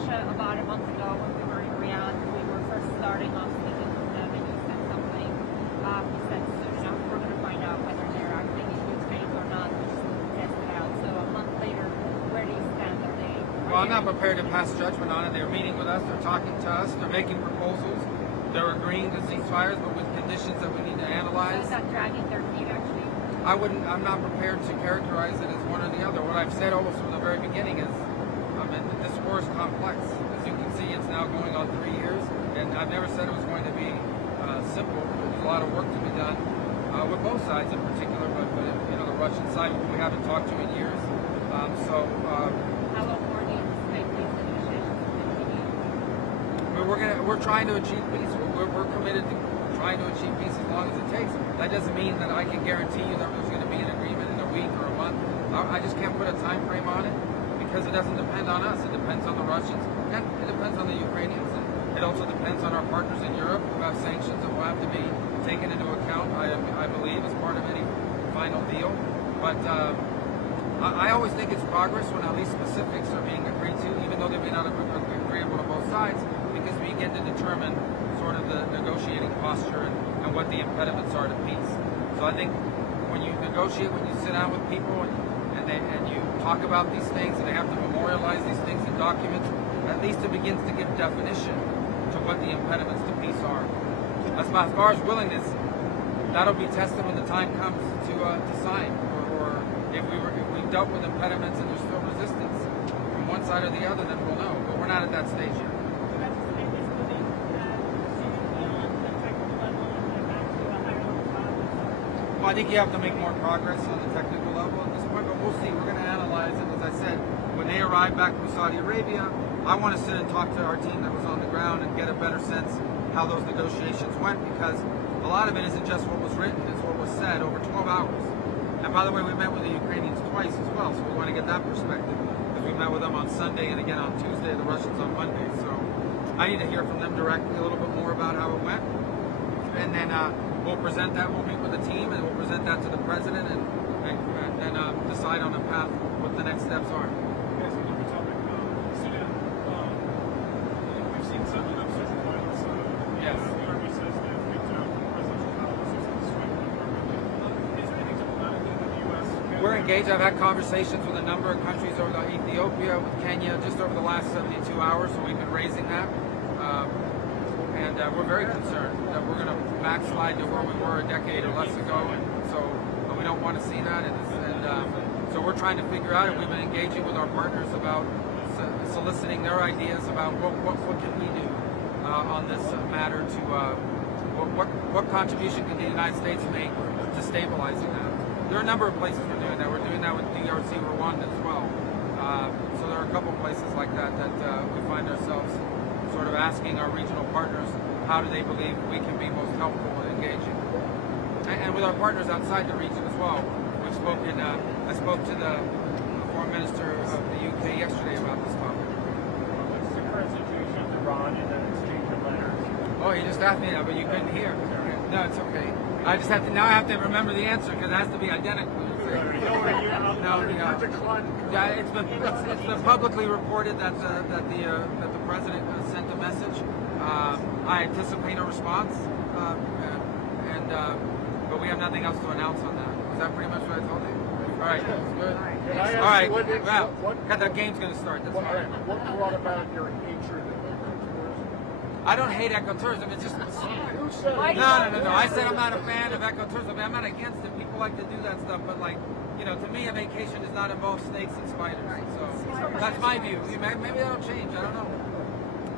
Russia about a month ago when we were in Riyadh. We were first starting off speaking with them, and you said something. He said, we're going to find out whether they're acting in good faith or not. We just need to test it out. So a month later, where do you stand? Well, I'm not prepared to pass judgment on it. They're meeting with us. They're talking to us. They're making proposals. They're agreeing to ceasefires, but with conditions that we need to analyze. So is that dragging their feet, actually? I'm not prepared to characterize it as one or the other. What I've said almost from the very beginning is, this war is complex. As you can see, it's now going on 3 years, and I've never said it was going to be simple. There's a lot of work to be done with both sides in particular, but the Russian side we haven't talked to in years. How long more do you anticipate these negotiations will continue? We're trying to achieve peace. We're committed to trying to achieve peace as long as it takes. That doesn't mean that I can guarantee you that there's going to be an agreement in a week or a month. I just can't put a time frame on it because it doesn't depend on us. It depends on the Russians and it depends on the Ukrainians. And it also depends on our partners in Europe who have sanctions that will have to be taken into account, I believe, as part of any final deal. But I always think it's progress when at least specifics are being agreed to, even though they may not be agreeable to both sides, because we get to determine sort of the negotiating posture and what the impediments are to peace. So I think when you negotiate, when you sit down with people and you talk about these things and they have to memorialize these things in documents, at least it begins to give definition to what the impediments to peace are. As far as willingness, that'll be tested when the time comes to sign. If we've dealt with impediments and there's still resistance from one side or the other, then we'll know. But we're not at that stage yet. Well, I think you have to make more progress on the technical level at this point, but we'll see. We're going to analyze it. As I said, when they arrive back from Saudi Arabia, I want to sit and talk to our team that was on the ground and get a better sense how those negotiations went, because a lot of it isn't just what was written, it's what was said over 12 hours. And by the way, we met with the Ukrainians twice as well, so we want to get that perspective. Because we met with them on Sunday and again on Tuesday, the Russians on Monday. So I need to hear from them directly a little bit more about how it went. And then we'll present that, we'll meet with the team, and we'll present that to the president and decide on a path what the next steps are. Yes, another topic, Sudan. We've seen some of those social violence. Yes. The army says they've picked up presidential palace or something. Is there anything diplomatic that the U.S. can... We're engaged. I've had conversations with a number of countries over Ethiopia, with Kenya, just over the last 72 hours, so we've been raising that. And we're very concerned that we're going to backslide to where we were a decade or less ago, and so we don't want to see that. So we're trying to figure out, and we've been engaging with our partners about soliciting their ideas about what can we do on this matter to what contribution can the United States make to stabilizing that. There are a number of places we're doing that. We're doing that with DRC, Rwanda as well. So there are a couple places like that we find ourselves sort of asking our regional partners how do they believe we can be most helpful in engaging. And with our partners outside the region as well. I spoke to the foreign minister of the UK yesterday about this topic. What's the current situation with Iran and the exchange of letters? Oh, you just asked me that, but you couldn't hear. No, it's okay. I have to remember the answer because it has to be identical. It's been publicly reported that the president sent a message. I anticipate a response, but we have nothing else to announce on that. Is that pretty much what I told you? All right, good. All right, well, that game's going to start. That's fine. What brought about your hatred of ecotourism? I don't hate ecotourism. It's just Who said it? no. I said I'm not a fan of ecotourism. I'm not against it. People like to do that stuff, but to me, a vacation does not involve snakes and spiders. So that's my view. Maybe that'll change. I don't know.